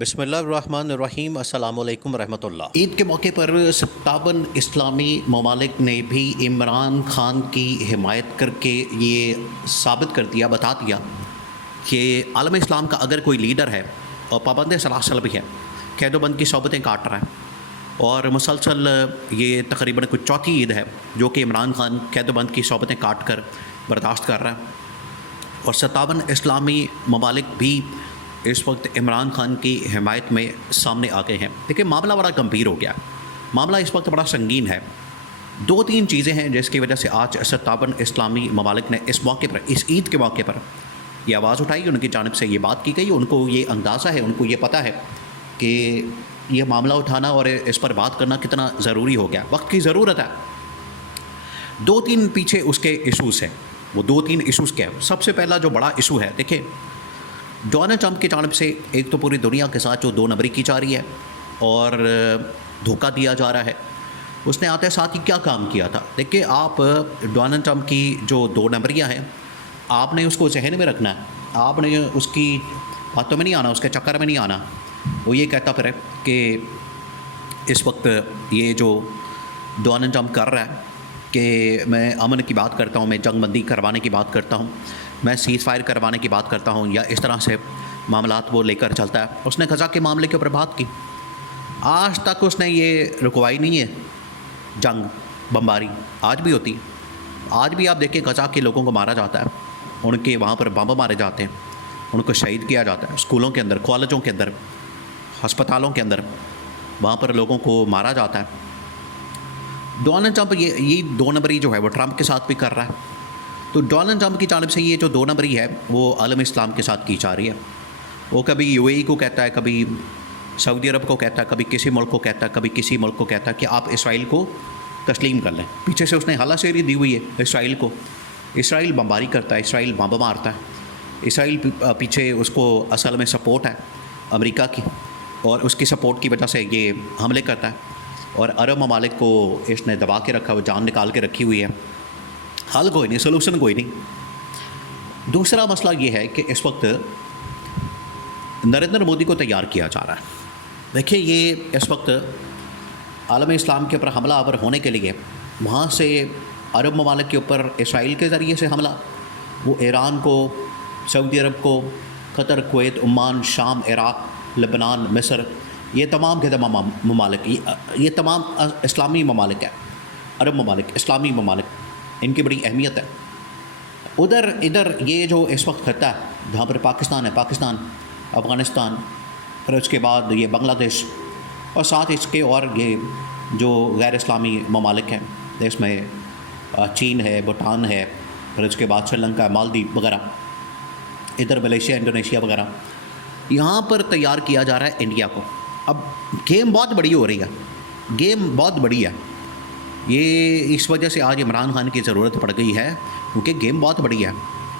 بسم اللہ الرحمن الرحیم۔ السلام علیکم ورحمۃ اللہ۔ عید کے موقع پر 57 اسلامی ممالک نے بھی عمران خان کی حمایت کر کے یہ ثابت کر دیا، بتا دیا کہ عالم اسلام کا اگر کوئی لیڈر ہے اور پابند سلاسل بھی ہے، قید و بند کی صحبتیں کاٹ رہا ہے اور مسلسل یہ تقریباً کچھ چوتھی عید ہے جو کہ عمران خان قید و بند کی صحبتیں کاٹ کر برداشت کر رہا ہے، اور 57 اسلامی ممالک بھی اس وقت عمران خان کی حمایت میں سامنے آ گئے ہیں۔ دیکھیں، معاملہ بڑا گمبھیر ہو گیا، معاملہ اس وقت بڑا سنگین ہے۔ دو تین چیزیں ہیں جس کی وجہ سے آج 57 اسلامی ممالک نے اس موقع پر، اس عید کے موقع پر یہ آواز اٹھائی، ان کی جانب سے یہ بات کی گئی، ان کو یہ اندازہ ہے، ان کو یہ پتہ ہے کہ یہ معاملہ اٹھانا اور اس پر بات کرنا کتنا ضروری ہو گیا، وقت کی ضرورت ہے۔ دو تین پیچھے اس کے ایشوز ہیں۔ وہ دو تین ایشوز کیا ہے؟ سب سے پہلا جو بڑا ایشو ہے، دیکھیں، ڈونلڈ ٹرمپ کی جانب سے ایک تو پوری دنیا کے ساتھ جو دو نمبری کی جا رہی ہے اور دھوکہ دیا جا رہا ہے، اس نے آتے ساتھ ہی کیا کام کیا تھا؟ دیکھیں، آپ ڈونلڈ ٹرمپ کی جو دو نمبریاں ہیں، آپ نے اس کو ذہن میں رکھنا ہے، آپ نے اس کی باتوں میں نہیں آنا، اس کے چکر میں نہیں آنا۔ وہ یہ کہتا پھر ہے کہ اس وقت یہ جو ڈونلڈ ٹرمپ کر رہا ہے کہ میں امن کی بات کرتا ہوں، میں جنگ بندی کروانے کی بات کرتا ہوں، میں سیز فائر کروانے کی بات کرتا ہوں، یا اس طرح سے معاملات وہ لے کر چلتا ہے۔ اس نے غزہ کے معاملے کے اوپر بات کی، آج تک اس نے یہ رکوائی نہیں ہے جنگ بمباری، آج بھی ہوتی ہے۔ آج بھی آپ دیکھیں، غزہ کے لوگوں کو مارا جاتا ہے، ان کے وہاں پر بم مارے جاتے ہیں، ان کو شہید کیا جاتا ہے، اسکولوں کے اندر، کالجوں کے اندر، ہسپتالوں کے اندر وہاں پر لوگوں کو مارا جاتا ہے۔ ڈونلڈ ٹرمپ یہ دو نمبری جو ہے وہ ٹرمپ کے ساتھ بھی کر رہا ہے۔ تو ڈونلڈ ٹرمپ کی جانب سے یہ جو دو نمبری ہے وہ عالم اسلام کے ساتھ کی جا رہی ہے۔ وہ کبھی یو اے ای کو کہتا ہے، کبھی سعودی عرب کو کہتا ہے، کبھی کسی ملک کو کہتا ہے، کبھی کسی ملک کو کہتا ہے کہ آپ اسرائیل کو تسلیم کر لیں۔ پیچھے سے اس نے حالہ سیری دی ہوئی ہے اسرائیل کو۔ اسرائیل بمباری کرتا ہے، اسرائیل بم مارتا ہے، اسرائیل پیچھے اس کو اصل میں سپورٹ ہے امریکہ کی، اور اس کی سپورٹ کی وجہ سے یہ حملے کرتا ہے، اور عرب ممالک کو اس نے دبا کے رکھا، وہ جان نکال کے رکھی ہوئی ہے۔ حل کوئی نہیں، سلوشن کوئی نہیں۔ دوسرا مسئلہ یہ ہے کہ اس وقت نریندر مودی کو تیار کیا جا رہا ہے۔ دیکھیں، یہ اس وقت عالم اسلام کے اوپر حملہ آور ہونے کے لیے وہاں سے عرب ممالک کے اوپر اسرائیل کے ذریعے سے حملہ، وہ ایران کو، سعودی عرب کو، قطر، کویت، عمان، شام، عراق، لبنان، مصر، یہ تمام کے تمام ممالک، یہ تمام اسلامی ممالک ہیں، عرب ممالک، اسلامی ممالک، ان کی بڑی اہمیت ہے۔ ادھر یہ جو اس وقت خطہ ہے جہاں پر پاکستان ہے، پاکستان، افغانستان، پھر اس کے بعد یہ بنگلہ دیش، اور ساتھ اس کے اور یہ جو غیر اسلامی ممالک ہیں، اس میں چین ہے، بھوٹان ہے، پھر اس کے بعد سری لنکا، مالدیپ وغیرہ، ادھر ملیشیا، انڈونیشیا وغیرہ، یہاں پر تیار کیا جا رہا ہے انڈیا کو۔ اب گیم بہت بڑی ہو رہی ہے، گیم بہت بڑی ہے۔ یہ اس وجہ سے آج عمران خان کی ضرورت پڑ گئی ہے، کیونکہ گیم بہت بڑی ہے۔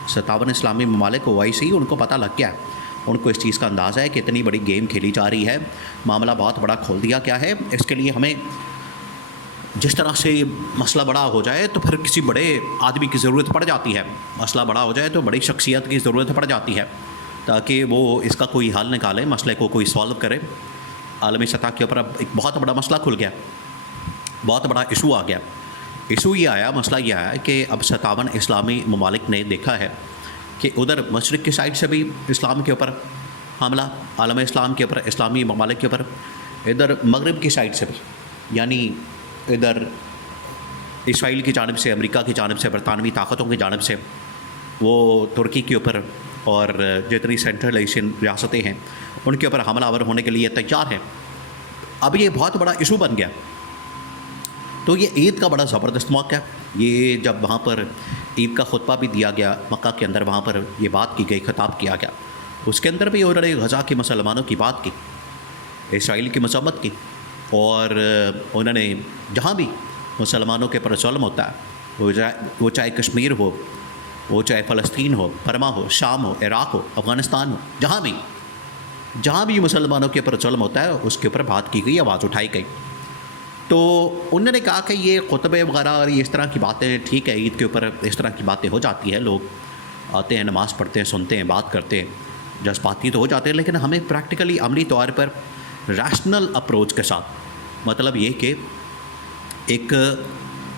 57 اسلامی ممالک OIC، ان کو پتہ لگ گیا ہے، ان کو اس چیز کا اندازہ ہے کہ اتنی بڑی گیم کھیلی جا رہی ہے، معاملہ بہت بڑا کھول دیا گیا ہے۔ اس کے لیے ہمیں جس طرح سے مسئلہ بڑا ہو جائے تو پھر کسی بڑے آدمی کی ضرورت پڑ جاتی ہے، مسئلہ بڑا ہو جائے تو بڑی شخصیت کی ضرورت پڑ جاتی ہے تاکہ وہ اس کا کوئی حل نکالے، مسئلے کو کوئی سالو کرے۔ عالمی سطح کے اوپر اب ایک بہت بڑا مسئلہ کھل گیا، بہت بڑا ایشو آ گیا۔ ایشو یہ آیا، مسئلہ یہ آیا کہ اب 57 اسلامی ممالک نے دیکھا ہے کہ ادھر مشرق کی سائڈ سے بھی اسلام کے اوپر حملہ، عالم اسلام کے اوپر، اسلامی ممالک کے اوپر، ادھر مغرب کی سائڈ سے بھی، یعنی ادھر اسرائیل کی جانب سے، امریکہ کی جانب سے، برطانوی طاقتوں کی جانب سے، وہ ترکی کے اوپر اور جتنی سینٹرل ایشین ریاستیں ہیں ان کے اوپر حملہ آور ہونے کے لیے تیار ہیں۔ اب یہ بہت بڑا ایشو بن گیا۔ تو یہ عید کا بڑا زبردست موقع ہے۔ یہ جب وہاں پر عید کا خطبہ بھی دیا گیا مکہ کے اندر، وہاں پر یہ بات کی گئی، خطاب کیا گیا، اس کے اندر بھی انہوں نے غزہ کے مسلمانوں کی بات کی، اسرائیل کی مذمت کی، اور انہوں نے جہاں بھی مسلمانوں کے پر ظلم ہوتا ہے، وہ چاہے کشمیر ہو، وہ چاہے فلسطین ہو، برما ہو، شام ہو، عراق ہو، افغانستان ہو، جہاں بھی مسلمانوں کے اوپر ظلم ہوتا ہے اس کے اوپر بات کی گئی، آواز اٹھائی گئی۔ تو انہوں نے کہا کہ یہ خطبے وغیرہ اور اس طرح کی باتیں ٹھیک ہے، عید کے اوپر اس طرح کی باتیں ہو جاتی ہیں، لوگ آتے ہیں، نماز پڑھتے ہیں، سنتے ہیں، بات کرتے ہیں، جذباتی تو ہو جاتے ہیں لیکن ہمیں پریکٹیکلی عملی طور پر ریشنل اپروچ کے ساتھ، مطلب یہ کہ ایک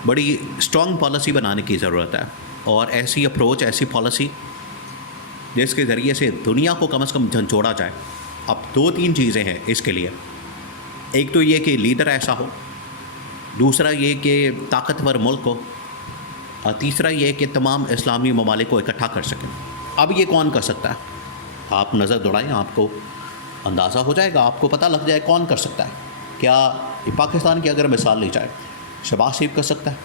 بڑی اسٹرانگ پالیسی بنانے کی ضرورت ہے، اور ایسی اپروچ، ایسی پالیسی جس کے ذریعے سے دنیا کو کم از کم جھنجھوڑا جائے۔ اب 2-3 چیزیں ہیں اس کے لیے، ایک تو یہ کہ لیڈر ایسا ہو، دوسرا یہ کہ طاقتور ملک ہو، اور تیسرا یہ کہ تمام اسلامی ممالک کو اکٹھا کر سکیں۔ اب یہ کون کر سکتا ہے؟ آپ نظر دوڑائیں، آپ کو اندازہ ہو جائے گا، آپ کو پتہ لگ جائے کون کر سکتا ہے۔ کیا پاکستان کی اگر مثال لی جائے، شہباز شریف کر سکتا ہے،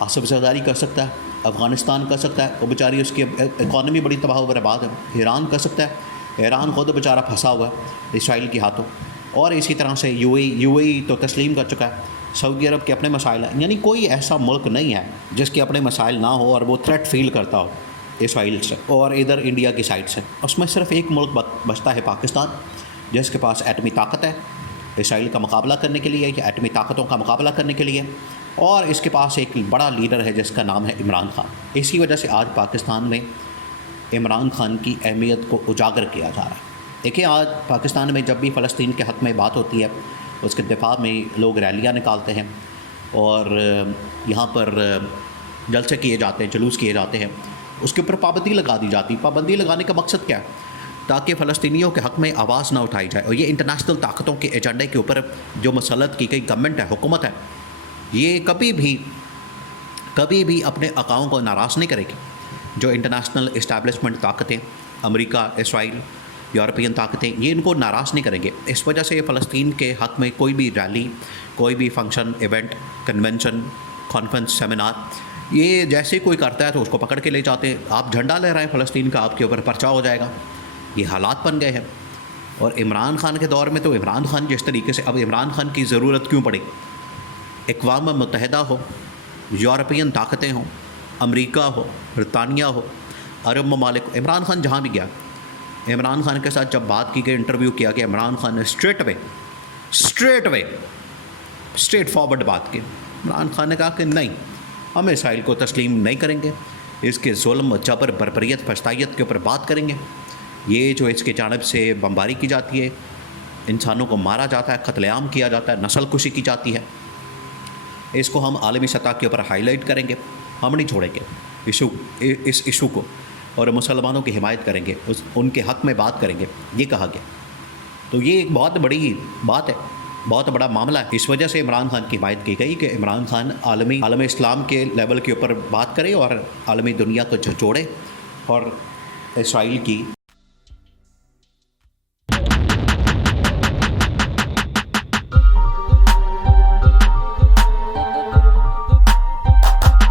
آصف زرداری کر سکتا ہے، افغانستان کر سکتا ہے، وہ بیچاری اس کی اکانومی بڑی تباہ و برباد ہے، ایران کر سکتا ہے، ایران خود بیچارہ پھنسا ہوا ہے اسرائیل کے ہاتھوں، اور اسی طرح سے یو اے ای تو تسلیم کر چکا ہے، سعودی عرب کے اپنے مسائل ہیں، یعنی کوئی ایسا ملک نہیں ہے جس کے اپنے مسائل نہ ہو اور وہ تھریٹ فیل کرتا ہو اسرائیل سے اور ادھر انڈیا کی سائڈ سے۔ اس میں صرف ایک ملک بچتا ہے، پاکستان، جس کے پاس ایٹمی طاقت ہے اسرائیل کا مقابلہ کرنے کے لیے، یا ایٹمی طاقتوں کا مقابلہ کرنے کے لیے، اور اس کے پاس ایک بڑا لیڈر ہے جس کا نام ہے عمران خان۔ اسی وجہ سے آج پاکستان میں عمران خان کی اہمیت کو اجاگر کیا جا رہا ہے۔ دیکھیں، آج پاکستان میں جب بھی فلسطین کے حق میں بات ہوتی ہے، اس کے دفاع میں لوگ ریلیاں نکالتے ہیں اور یہاں پر جلسے کیے جاتے ہیں، جلوس کیے جاتے ہیں، اس کے اوپر پابندی لگا دی جاتی۔ پابندی لگانے کا مقصد کیا ہے؟ تاکہ فلسطینیوں کے حق میں آواز نہ اٹھائی جائے، اور یہ انٹرنیشنل طاقتوں کے ایجنڈے کے اوپر جو مسلط کی گئی گورنمنٹ ہے، حکومت ہے، یہ کبھی بھی اپنے آقاؤں کو ناراض نہیں کرے گی۔ جو انٹرنیشنل اسٹیبلشمنٹ طاقتیں، امریکہ، اسرائیل، یورپین طاقتیں، یہ ان کو ناراض نہیں کریں گے۔ اس وجہ سے فلسطین کے حق میں کوئی بھی ریلی، کوئی بھی function, event, convention, conference, seminar, یہ جیسے کوئی کرتا ہے تو اس کو پکڑ کے لے جاتے ہیں۔ آپ جھنڈا لے رہے ہیں فلسطین کا، آپ کے اوپر پرچہ ہو جائے گا۔ یہ حالات بن گئے ہیں۔ اور عمران خان کے دور میں تو عمران خان جس طریقے سے، اب عمران خان کی ضرورت کیوں پڑی؟ اقوام متحدہ ہو، یورپین طاقتیں ہوں، امریکہ ہو، برطانیہ ہو، عرب ممالک، عمران خان جہاں بھی گیا، عمران خان کے ساتھ جب بات کی گئی، انٹرویو کیا گیا، عمران خان نے اسٹریٹ فارورڈ بات کی۔ عمران خان نے کہا کہ نہیں، ہم اسرائیل کو تسلیم نہیں کریں گے، اس کے ظلم، جبر، بربریت، فسطائیت کے اوپر بات کریں گے۔ یہ جو اس کی جانب سے بمباری کی جاتی ہے، انسانوں کو مارا جاتا ہے، قتل عام کیا جاتا ہے، نسل کشی کی جاتی ہے، اس کو ہم عالمی سطح کے اوپر ہائی لائٹ کریں گے، ہم نہیں چھوڑیں گے اس ایشو کو، اور مسلمانوں کی حمایت کریں گے، ان کے حق میں بات کریں گے، یہ کہا گیا۔ تو یہ ایک بہت بڑی بات ہے، بہت بڑا معاملہ ہے۔ اس وجہ سے عمران خان کی حمایت کی گئی کہ عمران خان عالم اسلام کے لیول کے اوپر بات کرے اور عالمی دنیا کو جھنجھوڑے اور اسرائیل کی